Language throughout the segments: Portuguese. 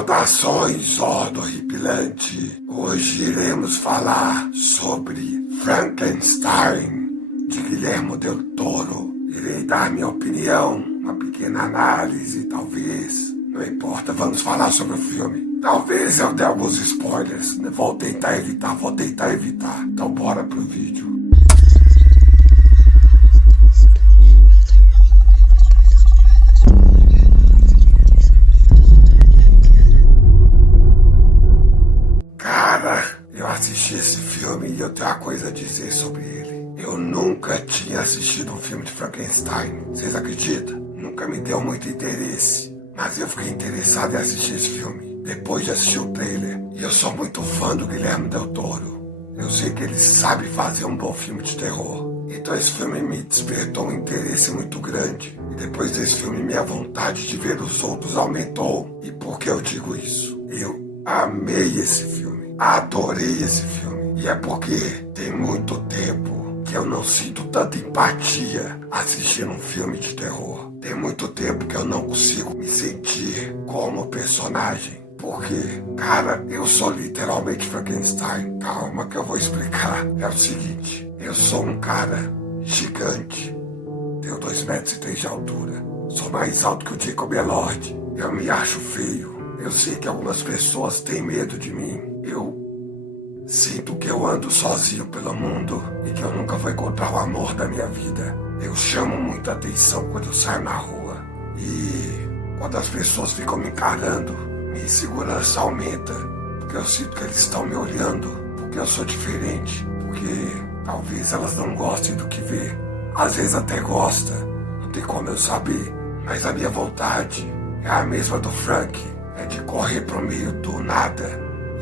Saudações, Ordo Horripilante! Hoje iremos falar sobre Frankenstein, de Guillermo del Toro. Irei dar minha opinião, uma pequena análise, talvez. Não importa, vamos falar sobre o filme. Talvez eu dê alguns spoilers. Vou tentar evitar. Então bora pro vídeo. Eu assisti esse filme e eu tenho uma coisa a dizer sobre ele. Eu nunca tinha assistido um filme de Frankenstein. Vocês acreditam? Nunca me deu muito interesse. Mas eu fiquei interessado em assistir esse filme depois de assistir o trailer. E eu sou muito fã do Guillermo del Toro. Eu sei que ele sabe fazer um bom filme de terror. Então esse filme me despertou um interesse muito grande. E depois desse filme minha vontade de ver os outros aumentou. E por que eu digo isso? Eu amei esse filme. Adorei esse filme. E é porque tem muito tempo que eu não sinto tanta empatia assistindo um filme de terror. Tem muito tempo que eu não consigo me sentir como personagem. Porque, cara, eu sou literalmente Frankenstein. Calma que eu vou explicar. É o seguinte, eu sou um cara gigante. Tenho 2,3 metros de altura. Sou mais alto que o Jacob Elord. Eu me acho feio. Eu sei que algumas pessoas têm medo de mim. Eu sinto que eu ando sozinho pelo mundo e que eu nunca vou encontrar o amor da minha vida. Eu chamo muita atenção quando eu saio na rua. E quando as pessoas ficam me encarando, minha insegurança aumenta. Porque eu sinto que eles estão me olhando. Porque eu sou diferente. Porque talvez elas não gostem do que vê. Às vezes até gosta. Não tem como eu saber. Mas a minha vontade é a mesma do Frank. É de correr pro meio do nada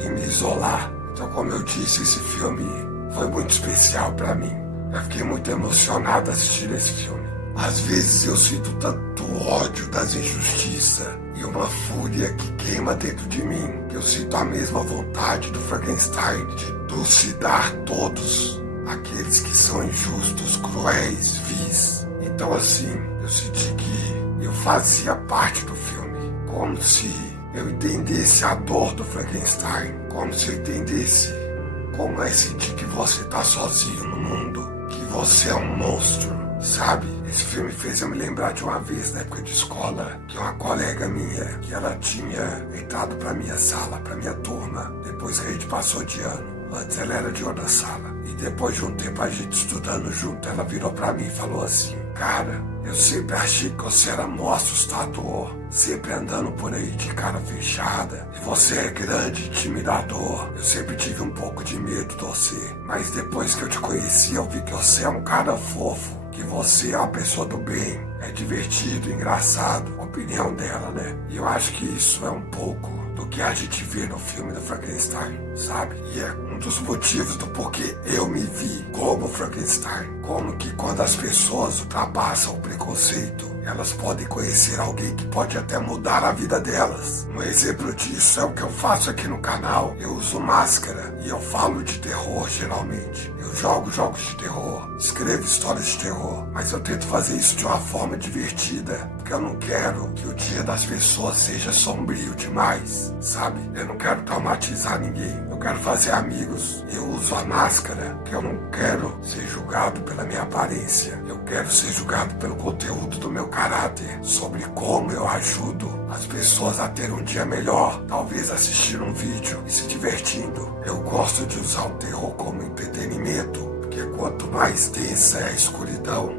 e me isolar. Então, como eu disse, esse filme foi muito especial pra mim. Eu fiquei muito emocionado assistindo esse filme. Às vezes eu sinto tanto ódio das injustiças e uma fúria que queima dentro de mim, que eu sinto a mesma vontade do Frankenstein de trucidar todos aqueles que são injustos, cruéis, vis. Então, assim, eu senti que eu fazia parte do filme, como se eu entendesse a dor do Frankenstein, como se eu entendesse como é sentir que você tá sozinho no mundo, que você é um monstro, sabe? Esse filme fez eu me lembrar de uma vez, na época de escola, que uma colega minha, que ela tinha entrado pra minha sala, pra minha turma, depois que a gente passou de ano. Antes ela era de outra sala. E depois de um tempo a gente estudando junto, ela virou pra mim e falou assim: cara, eu sempre achei que você era mó assustador, sempre andando por aí de cara fechada. E você é grande, intimidador. Eu sempre tive um pouco de medo de você. Mas depois que eu te conheci, eu vi que você é um cara fofo, que você é uma pessoa do bem, é divertido, engraçado. Opinião dela, né? E eu acho que isso é um pouco do que a gente vê no filme do Frankenstein, sabe? E é um dos motivos do porquê eu me vi como Frankenstein. Como que quando as pessoas ultrapassam o preconceito, elas podem conhecer alguém que pode até mudar a vida delas. Um exemplo disso é o que eu faço aqui no canal. Eu uso máscara e eu falo de terror geralmente. Eu jogo jogos de terror, escrevo histórias de terror, mas eu tento fazer isso de uma forma divertida, porque eu não quero que o dia das pessoas seja sombrio demais, sabe? Eu não quero traumatizar ninguém, eu quero fazer amigos. Eu uso a máscara porque eu não quero ser julgado pela minha aparência, eu quero ser julgado pelo conteúdo do meu caráter, sobre como eu ajudo as pessoas a ter um dia melhor, talvez assistindo um vídeo e se divertindo. Eu gosto de usar o terror como entretenimento, porque quanto mais densa é a escuridão,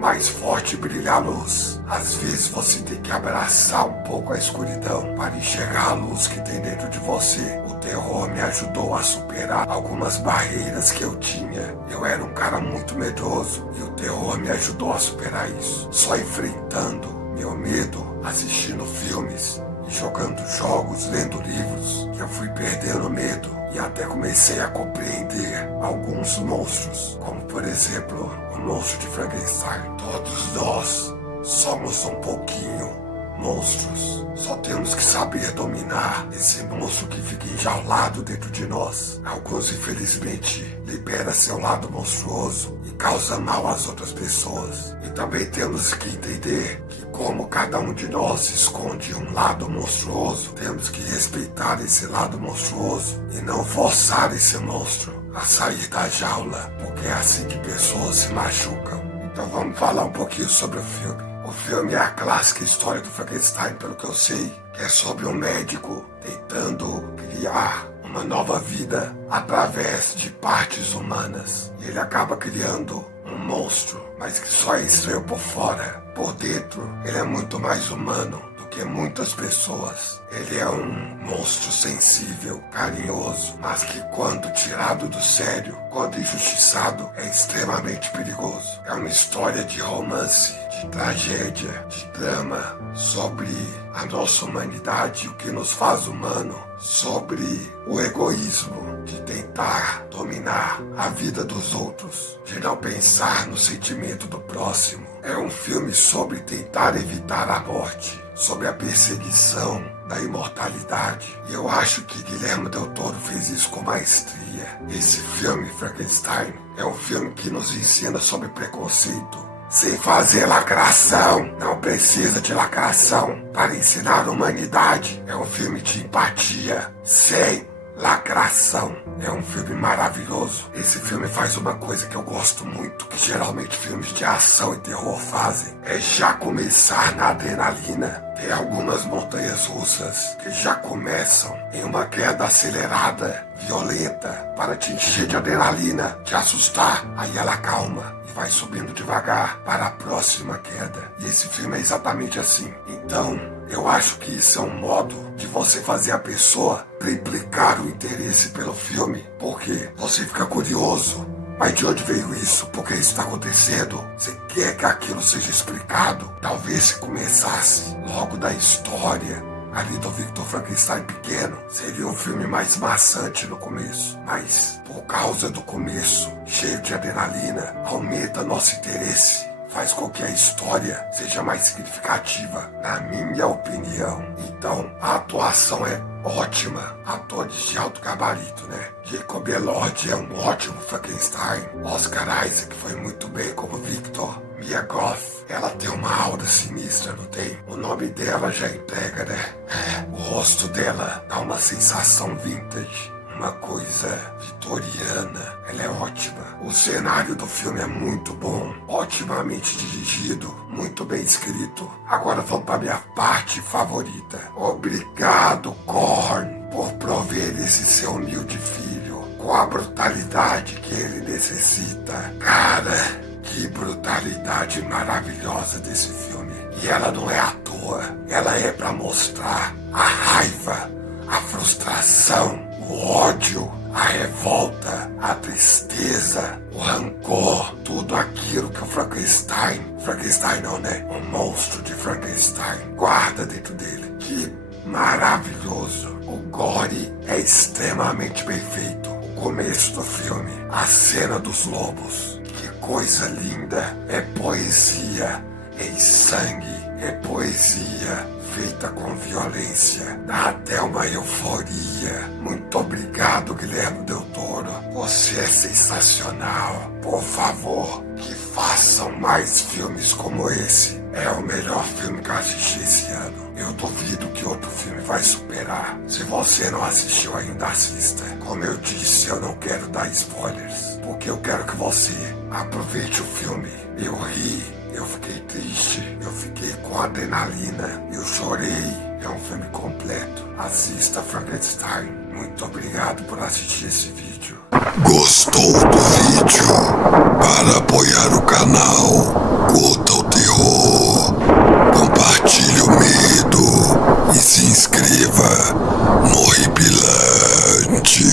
mais forte brilha a luz. Às vezes você tem que abraçar um pouco a escuridão para enxergar a luz que tem dentro de você. O terror me ajudou a superar algumas barreiras que eu tinha. Eu era um cara muito medroso e o terror me ajudou a superar isso. Só enfrentando meu medo, assistindo filmes e jogando jogos, lendo livros, que eu fui perdendo medo e até comecei a compreender alguns monstros, como por exemplo o monstro de Frankenstein. Todos nós somos um pouquinho monstros, Só temos que saber dominar esse monstro que fica enjaulado dentro de nós. Alguns, infelizmente, liberam seu lado monstruoso e causam mal às outras pessoas. E também temos que entender que, como cada um de nós esconde um lado monstruoso, temos que respeitar esse lado monstruoso e não forçar esse monstro a sair da jaula, porque é assim que pessoas se machucam. Então vamos falar um pouquinho sobre o filme. O filme é a clássica história do Frankenstein, pelo que eu sei, que é sobre um médico tentando criar uma nova vida através de partes humanas. E ele acaba criando um monstro, mas que só é estranho por fora. Por dentro, ele é muito mais humano do que muitas pessoas. Ele é um monstro sensível, carinhoso, mas que quando tirado do sério, quando injustiçado, é extremamente perigoso. É uma história de romance, de tragédia, de drama, sobre a nossa humanidade, o que nos faz humano, sobre o egoísmo de tentar dominar a vida dos outros, de não pensar no sentimento do próximo. É um filme sobre tentar evitar a morte, sobre a perseguição da imortalidade. E eu acho que Guillermo del Toro fez isso com maestria. Esse filme, Frankenstein, é um filme que nos ensina sobre preconceito, sem fazer lacração. Não precisa de lacração para ensinar a humanidade. É um filme de empatia, sem lacração. É um filme maravilhoso. Esse filme faz uma coisa que eu gosto muito, que geralmente filmes de ação e terror fazem, é já começar na adrenalina. Tem algumas montanhas russas que já começam em uma queda acelerada, violenta, para te encher de adrenalina, te assustar. Aí ela calma e vai subindo devagar para a próxima queda. E esse filme é exatamente assim. Então, eu acho que isso é um modo de você fazer a pessoa triplicar o interesse pelo filme, porque você fica curioso. Mas de onde veio isso? Por que isso está acontecendo? Você quer que aquilo seja explicado? Talvez se começasse logo da história ali do Victor Frankenstein pequeno, seria um filme mais maçante no começo. Mas por causa do começo, cheio de adrenalina, aumenta nosso interesse, faz com que a história seja mais significativa, na minha opinião. Então, a atuação é ótima. Atores de alto gabarito, né? Jacob Elord é um ótimo Frankenstein. Oscar Isaac foi muito bem como Victor. Mia Goth, ela tem uma aura sinistra, não tem? O nome dela já entrega, né? O rosto dela dá uma sensação vintage, uma coisa vitoriana. Ela é ótima. O cenário do filme é muito bom, otimamente dirigido, muito bem escrito. Agora vamos para minha parte favorita. Obrigado, Korn, por prover esse seu humilde filho com a brutalidade que ele necessita. Cara, que brutalidade maravilhosa desse filme. E ela não é à toa. Ela é para mostrar a raiva, a frustração, o ódio, a revolta, a tristeza, o rancor, tudo aquilo que o Frankenstein não, né? O monstro de Frankenstein guarda dentro dele. Que maravilhoso. O gore é extremamente bem feito. O começo do filme, a cena dos lobos, que coisa linda. É poesia em sangue, é poesia feita com violência, dá até uma euforia. Muito obrigado, Guillermo del Toro. Você é sensacional. Por favor, que façam mais filmes como esse. É o melhor filme que eu assisti esse ano. Eu duvido que outro filme vai superar. Se você não assistiu ainda, assista. Como eu disse, eu não quero dar spoilers, porque eu quero que você aproveite o filme. Eu ri, eu fiquei triste, eu fiquei com adrenalina, eu chorei. É um filme completo. Assista Frankenstein. Muito obrigado por assistir esse vídeo. Gostou do vídeo? Para apoiar o canal, curta o terror, compartilhe o medo e se inscreva no Horripilante.